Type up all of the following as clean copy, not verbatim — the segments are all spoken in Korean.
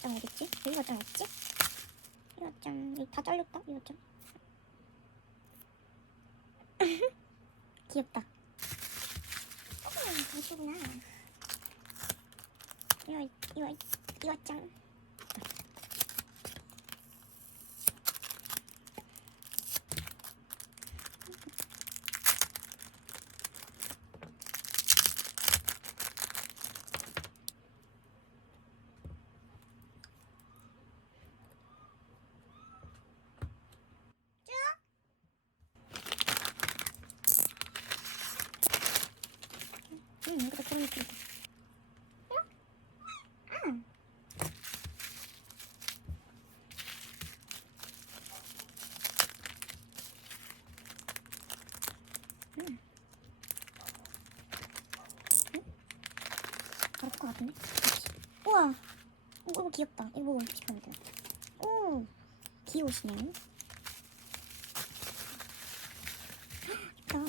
이것장 어딨지? 이것장 어딨지? 이것장 이거 다 잘렸다. 이것장 귀엽다. 이거구나. 이것장 이것도 그런 느낌이다. 바로 것 같은데? 우와! 이거 귀엽다. 이거 싶었는데. 오! 귀여우시네. 예쁘다.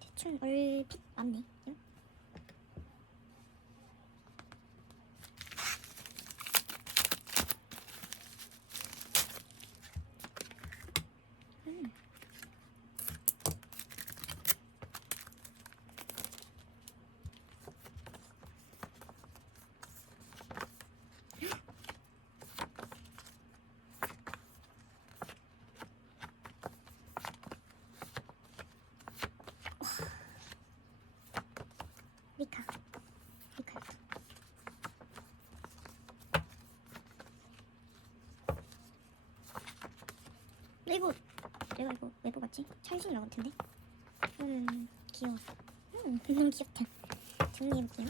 대충 얼핏 맞네. 응? 미카. 내가 이거 왜 뽑았지? 찰진 나올 텐데. 귀여워. 너무 귀엽다. 정리해볼게요.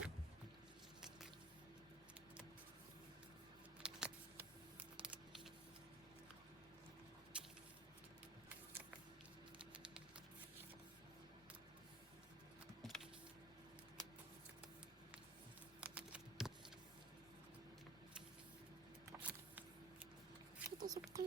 귀엽다.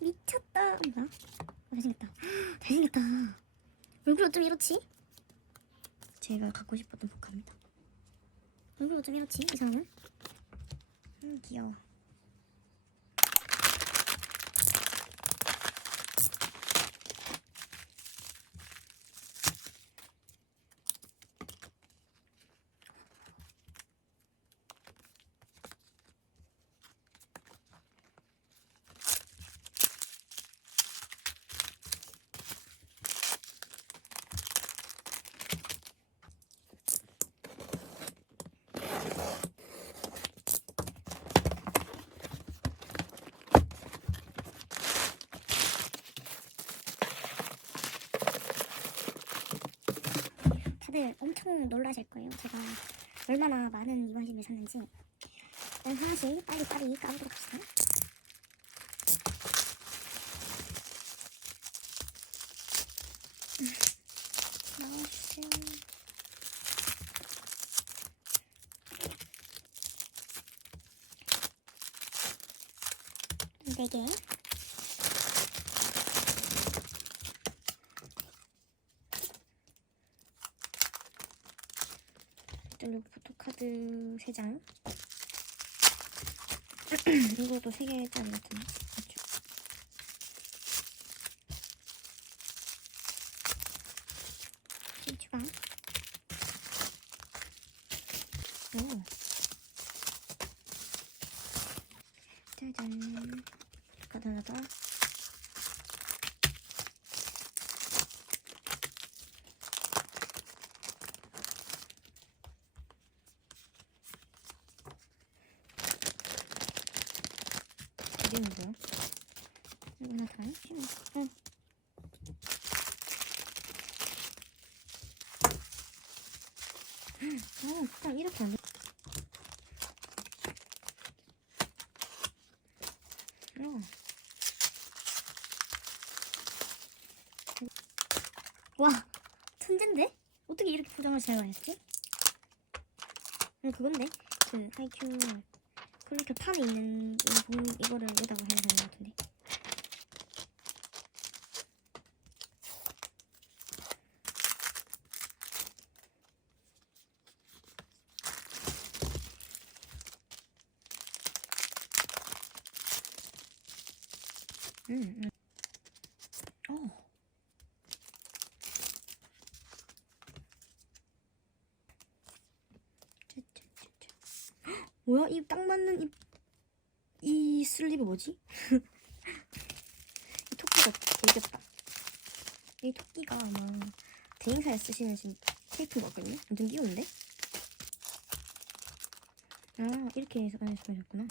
미쳤다. 뭐야? 잘생겼다. 잘생겼다. 얼굴 어쩜 이렇지? 제가 갖고 싶었던 복합입니다. 얼굴 어쩜 이렇지? 이 사람은? 귀여워. 다들 엄청 놀라실 거예요. 제가 얼마나 많은 이번심을 샀는지. 일단 하나씩 빨리빨리 까보도록 합시다. 마우스 4개. 그리고 포토카드 3장. 이것도 3개짜리 같은 맞죠? 추가. 오. 짜잔. 포토카드 하나 더. 이게 뭐야? 이거 하나 더? 응. 그냥 이렇게 안 돼. 와, 천재인데? 어떻게 이렇게 포장을 잘 해놨지? 그건데? 그 하이큐 클리커 판에 있는 이거를 여기다가 해야 되는 것 같은데. 어. 뭐야? 이 딱 맞는 이 슬리브 뭐지? 이 토끼가 되게 귀엽다. 이 토끼가 아마 대행사에 쓰시는 테이프 같거든요? 완전 귀여운데? 아, 이렇게 해서 안에서 보셨구나.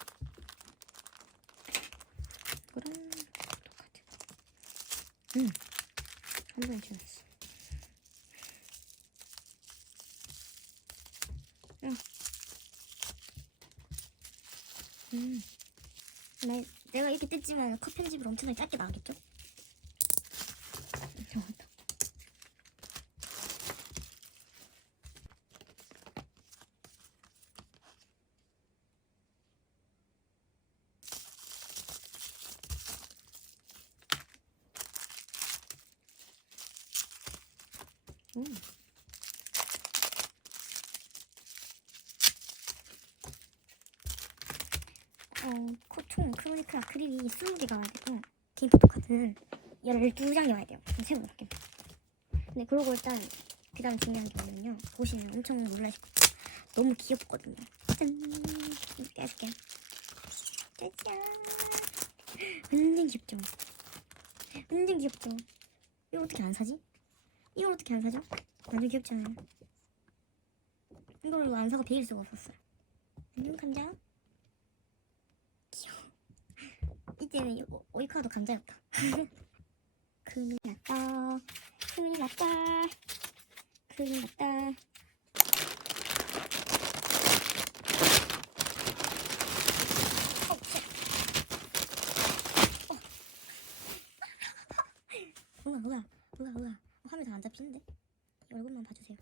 이거랑 포토카드. 한 번에 지웠어. 내가 이렇게 뜯지만 컷 편집을 엄청나게 짧게 나가겠죠? 잠깐만. 총 크로니클 아크릴이 20개가 와야 되고 개인 포토카드는 12장이 와야 돼요. 세고 갈게요. 근데 그러고 일단 그 다음 중요한 게 뭐냐면요. 보시면 엄청 놀라실 거예요. 너무 귀엽거든요. 짠! 이렇게 해줄게요. 짜잔! 완전 귀엽죠? 완전 귀엽죠? 이거 어떻게 안 사지? 이걸 어떻게 안 사죠? 완전 귀엽잖아요. 이걸 안 사고 베일 수가 없었어요. 감자? 귀여워. 이때는 오이카도 감자였다. 큰일 났다. 큰일 났다. 큰일 났다. 우와. 화면 잘 안 잡히는데? 얼굴만 봐주세요.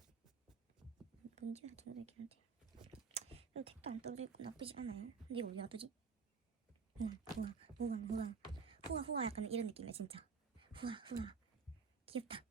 뭔지 하여튼 이렇게 하면 돼요. 그래도 택도 안 떨어져 있고 나쁘지 않아요. 근데 이거 어디 놔두지? 후아 약간 이런 느낌이야 진짜. 후아 귀엽다.